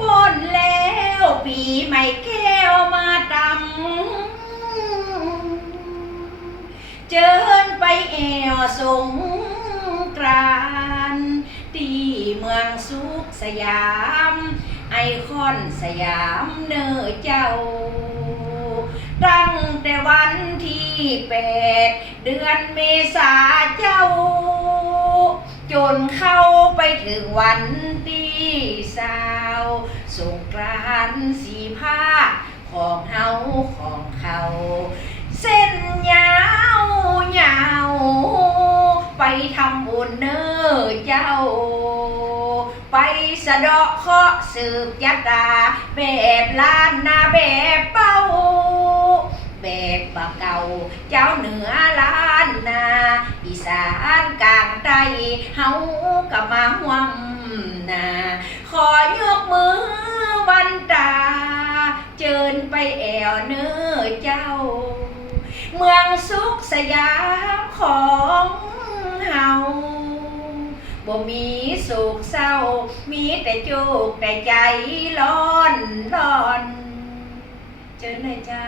ป้นแล้วปีใหม่แก้วมาตำเจิญไปแอวสงกรานที่เมืองสุขสยาม ไอคอนสยามเนอเจ้า ตั้งแต่วันที่แปดเดือนเมษาเจ้า จนเข้า ไปถึงวันที่สาวสงกรานสีผ้าของเฮาของเขา เส้นยาวยาวไปทำบุญเนอเจ้า ไปสะเดาะเคาะสืบยัตา แบบล้านนาแบบเป้าแบบบะเก่าเจ้าเหนือลา เฮาก็มาห่วมนาขอยกมือวันตา เจิญไปแอวเนื้อเจ้า เมืองสุขสยามของเฮาบ่มีสุขเศร้า มีแต่โจกแต่ใจร้อนร้อน เจอเลยเจ้า